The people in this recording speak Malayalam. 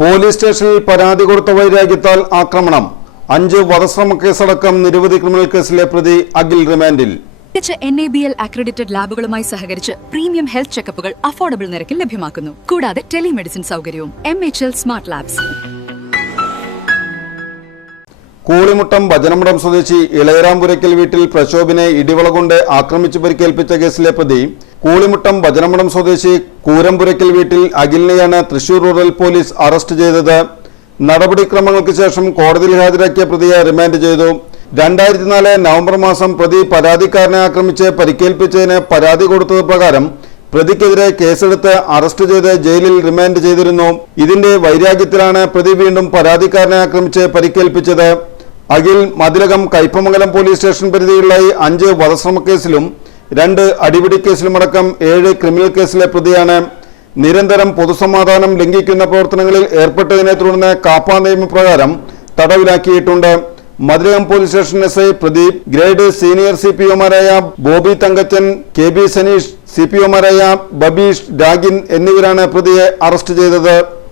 പോലീസ് സ്റ്റേഷനിൽ പരാതി കൊടുത്ത വൈരാഗ്യത്താൽ ആക്രമണം. 5 വധശ്രമ കേസടക്കം നിരവധി ക്രിമിനൽ കേസിലെ പ്രതി അഖിൽ റിമാൻഡിൽ. NABL അക്രഡിറ്റഡ് ലാബുകളുമായി സഹകരിച്ച് പ്രീമിയം ഹെൽത്ത് ചെക്കപ്പുകൾ അഫോർഡബിൾ നിരക്കിൽ ലഭ്യമാക്കുന്നു. കൂടാതെ ടെലിമെഡിസിൻ സൗകര്യവും. MHL smart labs. Koolimuttam Bhajanamadom സ്വദേശി ഇളയരാംപുരയ്ക്കൽ വീട്ടിൽ പ്രശോഭിനെ ഇടിവള കൊണ്ട് ആക്രമിച്ച് പരിക്കേൽപ്പിച്ച കേസിലെ പ്രതി കൂളിമുട്ടം ഭജനമഠം സ്വദേശി കൂരമ്പുരയ്ക്കൽ വീട്ടിൽ അഖിലിനെയാണ് തൃശൂർ റൂറൽ പോലീസ് അറസ്റ്റ് ചെയ്തത്. നടപടിക്രമങ്ങൾക്ക് ശേഷം കോടതിയിൽ ഹാജരാക്കിയ പ്രതിയെ റിമാൻഡ് ചെയ്തു. 2004 നവംബർ മാസം പ്രതി പരാതിക്കാരനെ ആക്രമിച്ച് പരിക്കേൽപ്പിച്ചതിന് പരാതി കൊടുത്തത് പ്രകാരം പ്രതിക്കെതിരെ കേസെടുത്ത് അറസ്റ്റ് ചെയ്ത് ജയിലിൽ റിമാൻഡ് ചെയ്തിരുന്നു. ഇതിന്റെ വൈരാഗ്യത്തിലാണ് പ്രതി വീണ്ടും പരാതിക്കാരനെ ആക്രമിച്ച് പരിക്കേൽപ്പിച്ചത്. അഖിൽ മതിലകം കയ്പമംഗലം പോലീസ് സ്റ്റേഷൻ പരിധിയിലായി 5 വധശ്രമ കേസിലും 2 അടിപിടി കേസിലുമടക്കം 7 ക്രിമിനൽ കേസിലെ പ്രതിയാണ്. നിരന്തരം പൊതുസമാധാനം ലംഘിക്കുന്ന പ്രവർത്തനങ്ങളിൽ ഏർപ്പെട്ടതിനെ തുടർന്ന് കാപ്പ നിയമപ്രകാരം തടവിലാക്കിയിട്ടുണ്ട്. Mathilakam police station SI Pradeep, grade senior CPOമാരായ ബോബി തങ്കച്ചൻ, KB സനീഷ്, CPOമാരായ ബബീഷ്, രാഗിൻ എന്നിവരാണ് പ്രതിയെ അറസ്റ്റ് ചെയ്തത്.